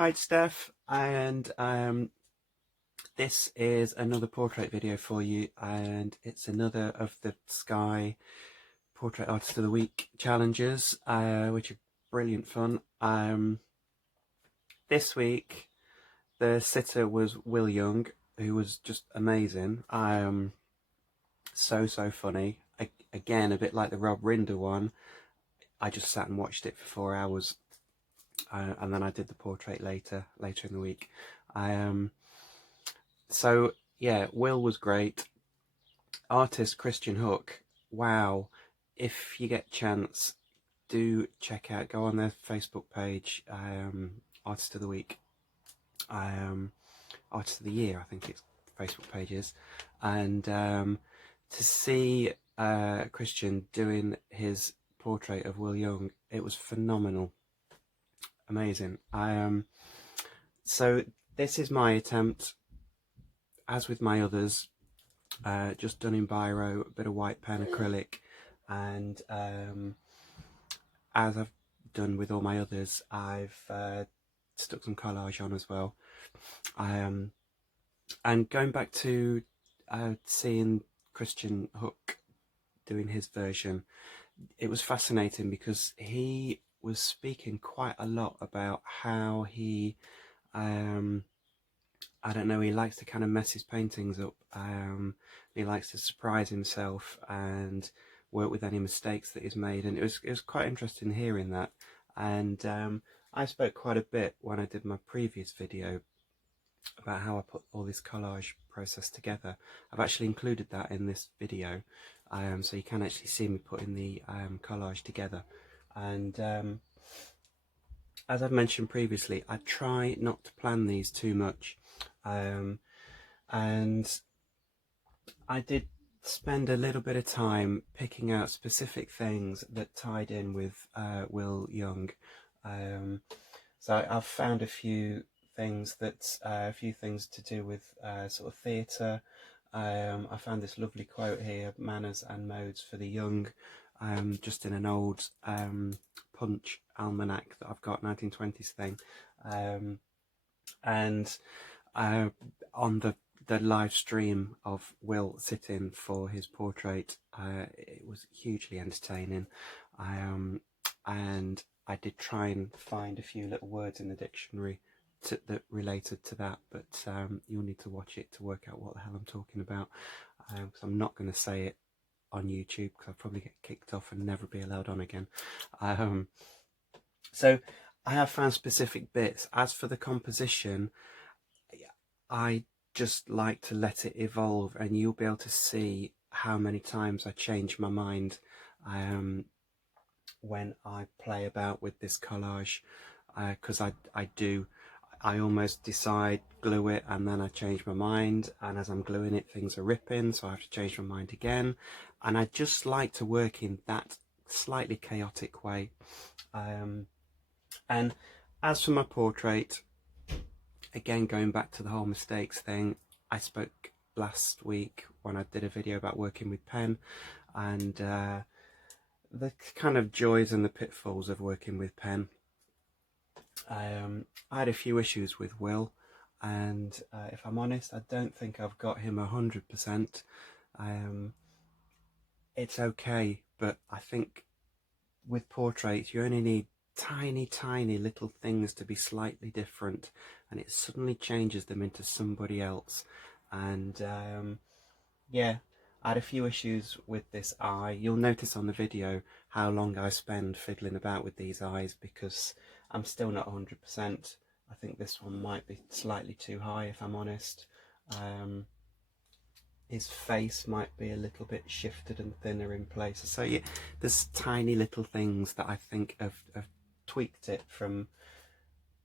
Hi, Steph, and this is another portrait video for you, and it's another of the Sky Portrait Artist of the Week challenges, which are brilliant fun. This week, the sitter was Will Young, who was just amazing. So funny. Again, a bit like the Rob Rinder one. I just sat and watched it for 4 hours, and then I did the portrait later in the week. So yeah, Will was great. Artist Christian Hook, wow. If you get a chance, do check out, go on their Facebook page, Artist of the Week, Artist of the Year, I think its Facebook page is, and to see Christian doing his portrait of Will Young, it was phenomenal, amazing. So this is my attempt, as with my others, just done in biro, a bit of white pen, acrylic, and as I've done with all my others, I've stuck some collage on as well. And going back to seeing Christian Hook doing his version, it was fascinating because he was speaking quite a lot about how he I don't know, he likes to kind of mess his paintings up. He likes to surprise himself and work with any mistakes that he's made, and it was quite interesting hearing that. And I spoke quite a bit when I did my previous video about how I put all this collage process together. I've actually included that in this video, so you can actually see me putting the collage together. And as I've mentioned previously, I try not to plan these too much, and I did spend a little bit of time picking out specific things that tied in with Will Young. So I've found a few things to do with sort of theatre. I found this lovely quote here: "Manners and modes for the young," just in an old Punch almanac that I've got, 1920s thing, and on the live stream of Will sitting for his portrait, it was hugely entertaining, and I did try and find a few little words in the dictionary that related to that, but you'll need to watch it to work out what the hell I'm talking about, because I'm not going to say it on YouTube because I'll probably get kicked off and never be allowed on again. So I have found specific bits. As for the composition, I just like to let it evolve, and you'll be able to see how many times I change my mind when I play about with this collage, because I almost decide, glue it, and then I change my mind, and as I'm gluing it, things are ripping, so I have to change my mind again. And I just like to work in that slightly chaotic way. And as for my portrait, again, going back to the whole mistakes thing, I spoke last week when I did a video about working with pen, and the kind of joys and the pitfalls of working with pen. I had a few issues with Will, and if I'm honest, I don't think I've got him 100%. It's okay, but I think with portraits you only need tiny little things to be slightly different, and it suddenly changes them into somebody else. And yeah, I had a few issues with this eye. You'll notice on the video how long I spend fiddling about with these eyes because I'm still not 100%. I think this one might be slightly too high, if I'm honest. His face might be a little bit shifted and thinner in places. So yeah, there's tiny little things that I think have tweaked it from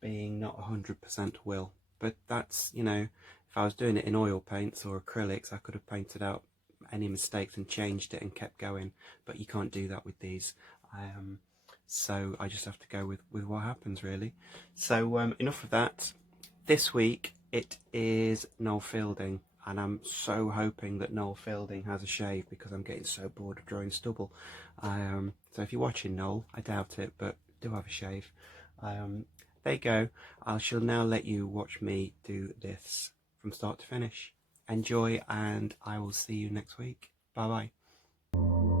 being not 100% Will. But that's, you know, if I was doing it in oil paints or acrylics, I could have painted out any mistakes and changed it and kept going. But you can't do that with these. So I just have to go with what happens, really. So enough of that. This week it is Noel Fielding, and I'm so hoping that Noel Fielding has a shave because I'm getting so bored of drawing stubble. So if you're watching, Noel, I doubt it, but do have a shave. there you go. I shall now let you watch me do this from start to finish. Enjoy, and I will see you next week. Bye bye.